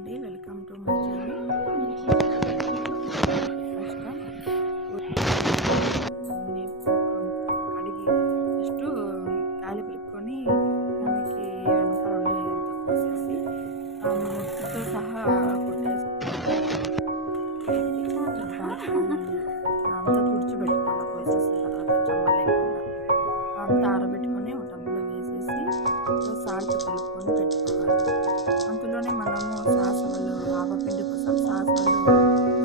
అండి, welcome to my channel. కడిగి just కాలి పెట్టుకొని దానికి వెనకాల ఉన్నదంతా కోసేసి ముక్కుతో సహా అంతా తుడిచిపెట్టుకోవాలి. కోసేసిన తర్వాత చెమ్మ లేకుండా అంతా ఆరబెట్టుకొని ఒక టబ్లో వేసేసి సాల్ట్ కలుపుకొని పెట్టుకోవాలి. అందులోనే మనము సాసలు ఆవపిండి కోసం సాసలు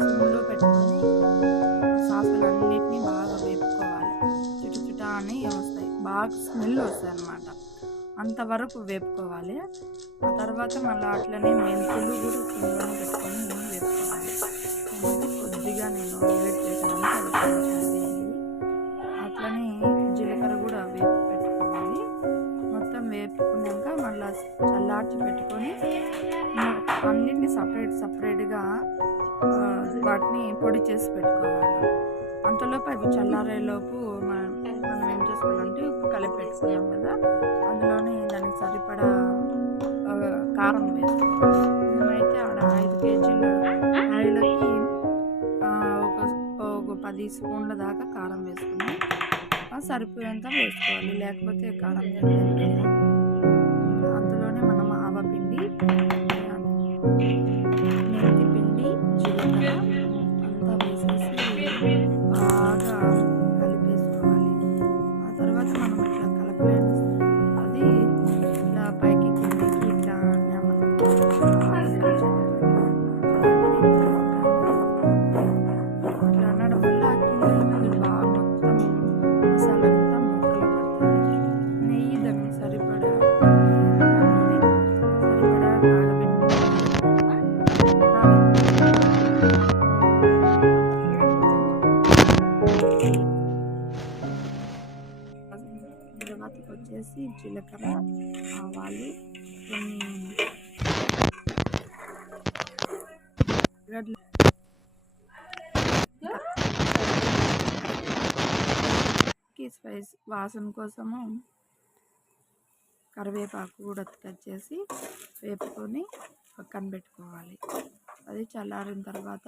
సిమ్లో పెట్టుకొని సాసలు అన్నిటినీ బాగా వేపుకోవాలి. చుటచుటా అని వస్తాయి, బాగా స్మెల్ వస్తాయి అన్నమాట. అంతవరకు వేపుకోవాలి. ఆ తర్వాత మళ్ళీ అట్లనే మెంతులు కూడా సిమ్లోనే పెట్టుకొని వేపుకోవాలి. కొద్దిగా నేను వేడి చేసినాను, అట్లనే జీలకర్ర కూడా వేపు పెట్టుకోవాలి. మొత్తం వేపుకున్నాక మళ్ళీ చల్లార్చి పెట్టుకొని అన్నిటిని సపరేట్గా వాటిని పొడి చేసి పెట్టుకోవాలి. అంతలోపు అవి చల్లారేలోపు మనం ఏం చేసుకోవాలంటే ఉప్పు కలిపి పెట్టుకున్నాం కదా, అందులోనే దానికి సరిపడా కారం వేసుకోవాలి. మేమైతే ఆడ 5 కేజీల కాయలకి ఒక 10 స్పూన్ల దాకా కారం వేసుకుని సరిపోయేంత వేసుకోవాలి, లేకపోతే కారం తినలేదు. అందులోనే మనం ఆవపిండి, మెంతి పిండి, జీలకర్ర అంతా వేసేసి బాగా కలిపేసుకోవాలి. ఆ తర్వాత మనం ఇట్లా కలపలేదు, అది ఇట్లా పైకి కిందకి ఇట్లా ఇట్లా అనడం వల్ల కింద బాగా మొత్తం మసాలా అంతా ముక్కలు పడుతుంది. నెయ్యి దానికి సరిపడా తర్వాతకి వచ్చేసి జీలకర్ర, ఆవాలు, కొన్ని స్పైస్ వాసన కోసము కరివేపాకు కూడా కట్ చేసి వేపుకొని పక్కన పెట్టుకోవాలి. అది చల్లారిన తర్వాత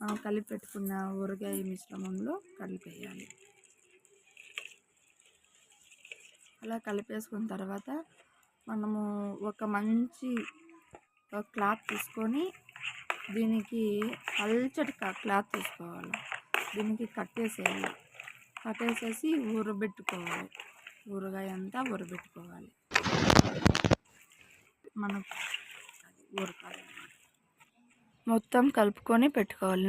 మనం కలిపి పెట్టుకున్న ఊరగాయ మిశ్రమంలో కలిపేయాలి. అలా కలిపేసుకున్న తర్వాత మనము ఒక మంచి క్లాత్ తీసుకొని దీనికి పల్చటి క్లాత్ తీసుకోవాలి, దీనికి కట్టేసేసి ఊరబెట్టుకోవాలి. ఊరగాయ అంతా ఊరబెట్టుకోవాలి. మనం ఊరకాయ మొత్తం కలుపుకొని పెట్టుకోవాలి.